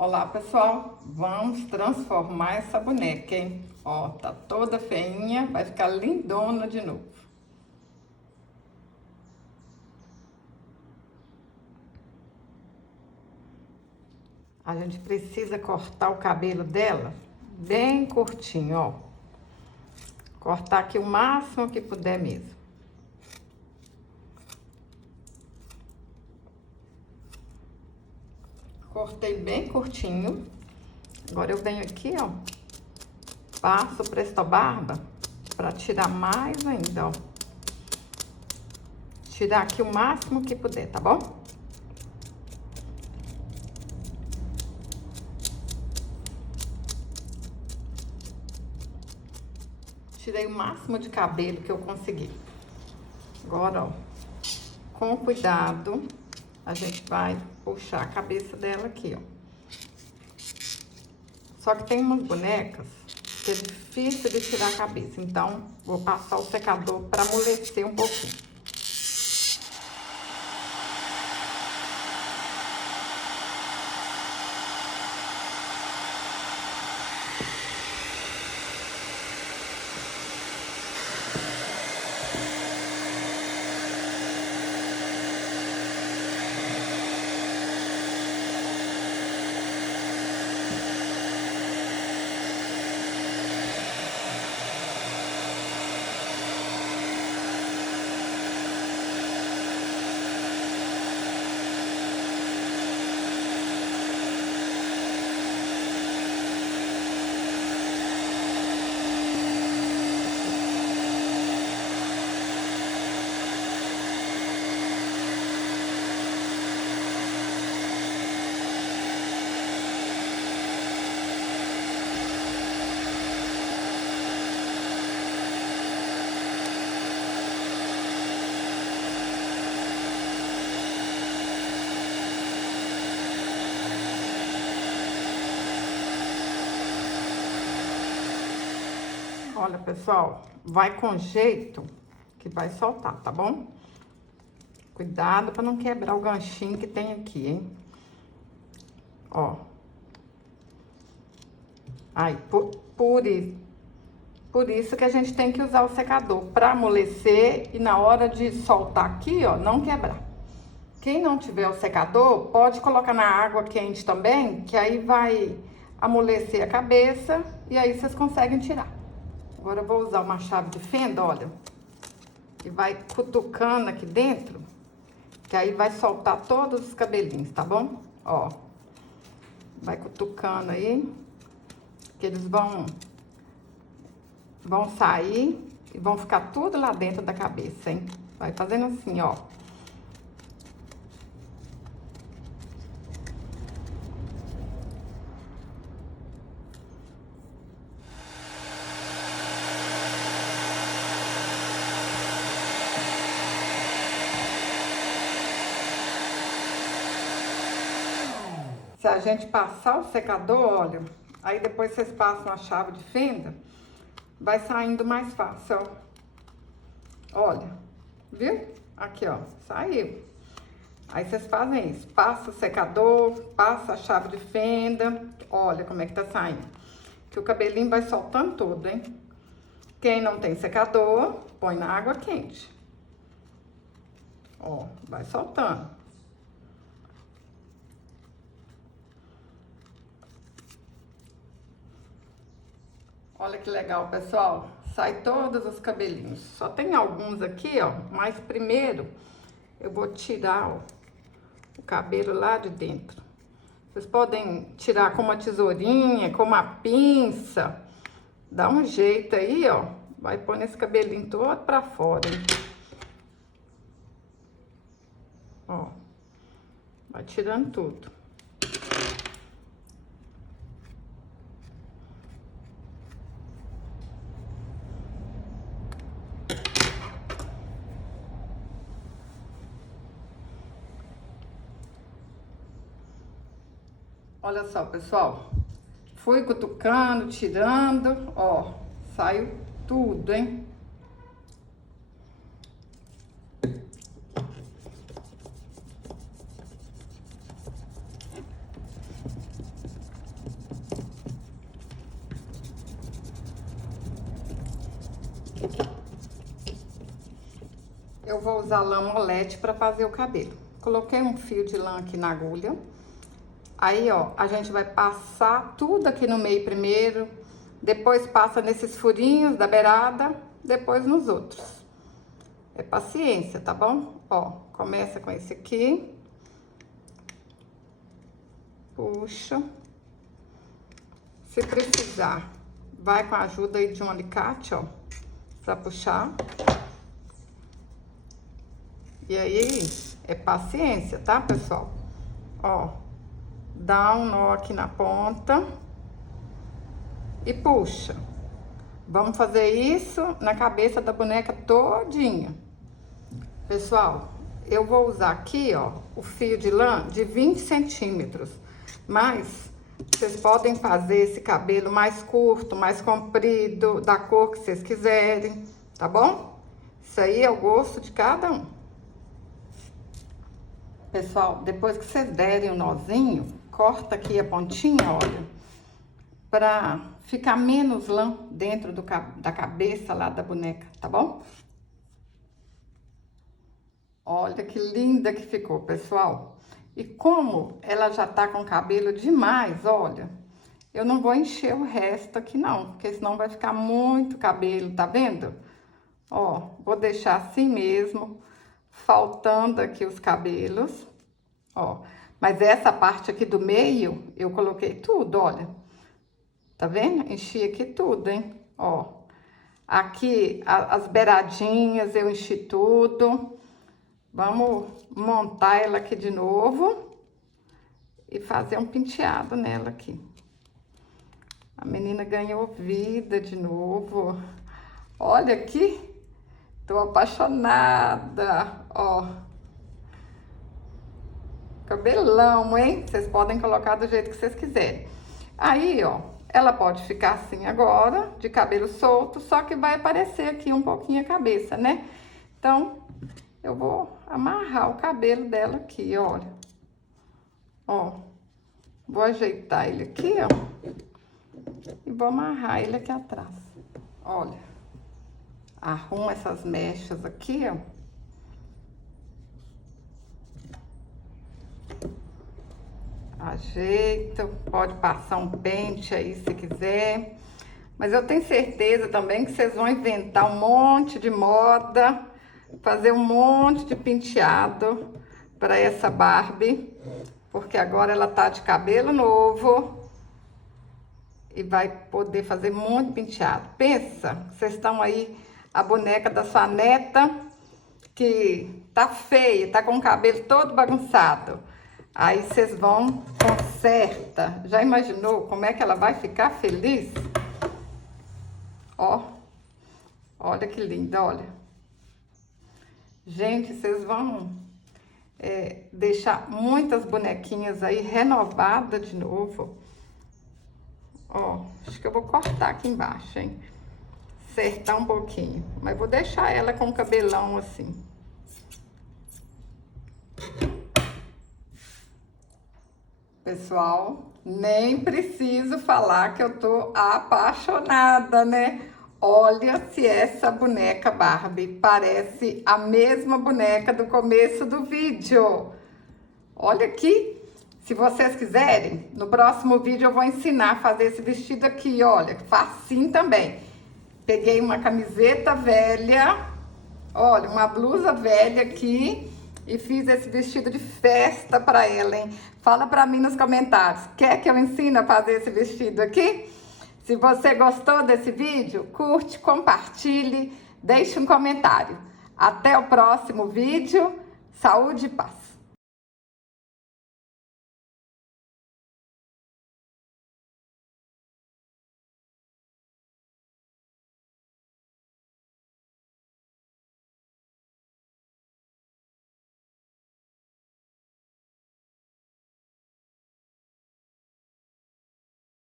Olá, pessoal, vamos transformar essa boneca, hein? Ó, tá toda feinha, vai ficar lindona de novo. A gente precisa cortar o cabelo dela bem curtinho, ó. Cortar aqui o máximo que puder mesmo. Cortei bem curtinho. Agora eu venho aqui, ó. Passo o Presto Barba pra tirar mais ainda, ó. Tirar aqui o máximo que puder, tá bom? Tirei o máximo de cabelo que eu consegui. Agora, ó, com cuidado, a gente vai puxar a cabeça dela aqui, ó. Só que tem umas bonecas que é difícil de tirar a cabeça, então vou passar o secador para amolecer um pouquinho. Olha, pessoal, vai com jeito que vai soltar, tá bom? Cuidado para não quebrar o ganchinho que tem aqui, hein? Ó. Aí, por isso que a gente tem que usar o secador para amolecer e na hora de soltar aqui, ó, não quebrar. Quem não tiver o secador, pode colocar na água quente também, que aí vai amolecer a cabeça e aí vocês conseguem tirar. Agora eu vou usar uma chave de fenda, olha, e vai cutucando aqui dentro, que aí vai soltar todos os cabelinhos, tá bom? Ó, vai cutucando aí, que eles vão sair e vão ficar tudo lá dentro da cabeça, hein? Vai fazendo assim, ó. Se a gente passar o secador, olha, aí depois vocês passam a chave de fenda, vai saindo mais fácil, ó. Olha, viu? Aqui, ó, saiu. Aí vocês fazem isso, passa o secador, passa a chave de fenda, olha como é que tá saindo. Que o cabelinho vai soltando todo, hein? Quem não tem secador, põe na água quente. Ó, vai soltando. Olha que legal, pessoal. Sai todos os cabelinhos. Só tem alguns aqui, ó. Mas primeiro eu vou tirar, ó, o cabelo lá de dentro. Vocês podem tirar com uma tesourinha, com uma pinça. Dá um jeito aí, ó. Vai pôr esse cabelinho todo pra fora, hein? Ó. Vai tirando tudo. Olha só, pessoal. Fui cutucando, tirando, ó. Saiu tudo, hein? Eu vou usar lã molete para fazer o cabelo. Coloquei um fio de lã aqui na agulha. Aí, ó, a gente vai passar tudo aqui no meio primeiro, depois passa nesses furinhos da beirada, depois nos outros. É paciência, tá bom? Ó, começa com esse aqui. Puxa. Se precisar, vai com a ajuda aí de um alicate, ó, pra puxar. E aí, é paciência, tá, pessoal? Ó, dá um nó aqui na ponta e puxa. Vamos fazer isso na cabeça da boneca todinha. Pessoal, eu vou usar aqui, ó, o fio de lã de 20 centímetros. Mas vocês podem fazer esse cabelo mais curto, mais comprido, da cor que vocês quiserem, tá bom? Isso aí é o gosto de cada um. Pessoal, depois que vocês derem o nozinho, corta aqui a pontinha, olha, pra ficar menos lã dentro da cabeça lá da boneca, tá bom? Olha que linda que ficou, pessoal. E como ela já tá com cabelo demais, olha, eu não vou encher o resto aqui não, porque senão vai ficar muito cabelo, tá vendo? Ó, vou deixar assim mesmo, faltando aqui os cabelos, ó. Mas essa parte aqui do meio, eu coloquei tudo, olha. Tá vendo? Enchi aqui tudo, hein? Ó. Aqui, as beiradinhas, eu enchi tudo. Vamos montar ela aqui de novo e fazer um penteado nela aqui. A menina ganhou vida de novo. Olha aqui. Tô apaixonada, ó. Cabelão, hein? Vocês podem colocar do jeito que vocês quiserem. Aí, ó, ela pode ficar assim agora, de cabelo solto, só que vai aparecer aqui um pouquinho a cabeça, né? Então, eu vou amarrar o cabelo dela aqui, olha. Ó, vou ajeitar ele aqui, ó. E vou amarrar ele aqui atrás. Olha. Arrumo essas mechas aqui, ó. Ajeito, pode passar um pente aí se quiser. Mas eu tenho certeza também que vocês vão inventar um monte de moda, fazer um monte de penteado para essa Barbie, porque agora ela tá de cabelo novo e vai poder fazer muito penteado. Pensa, vocês estão aí, a boneca da sua neta, que tá feia, tá com o cabelo todo bagunçado. Aí vocês vão, conserta. Já imaginou como é que ela vai ficar feliz? Ó, olha que linda, olha. Gente, vocês vão deixar muitas bonequinhas aí renovadas de novo. Ó, acho que eu vou cortar aqui embaixo, hein? Acertar um pouquinho. Mas vou deixar ela com o cabelão assim. Pessoal, nem preciso falar que eu tô apaixonada, né? Olha se essa boneca Barbie parece a mesma boneca do começo do vídeo. Olha aqui. Se vocês quiserem, no próximo vídeo eu vou ensinar a fazer esse vestido aqui, olha, facinho também. Peguei uma camiseta velha, olha, uma blusa velha aqui e fiz esse vestido de festa pra ela, hein? Fala pra mim nos comentários, quer que eu ensine a fazer esse vestido aqui? Se você gostou desse vídeo, curte, compartilhe, deixe um comentário. Até o próximo vídeo. Saúde e paz!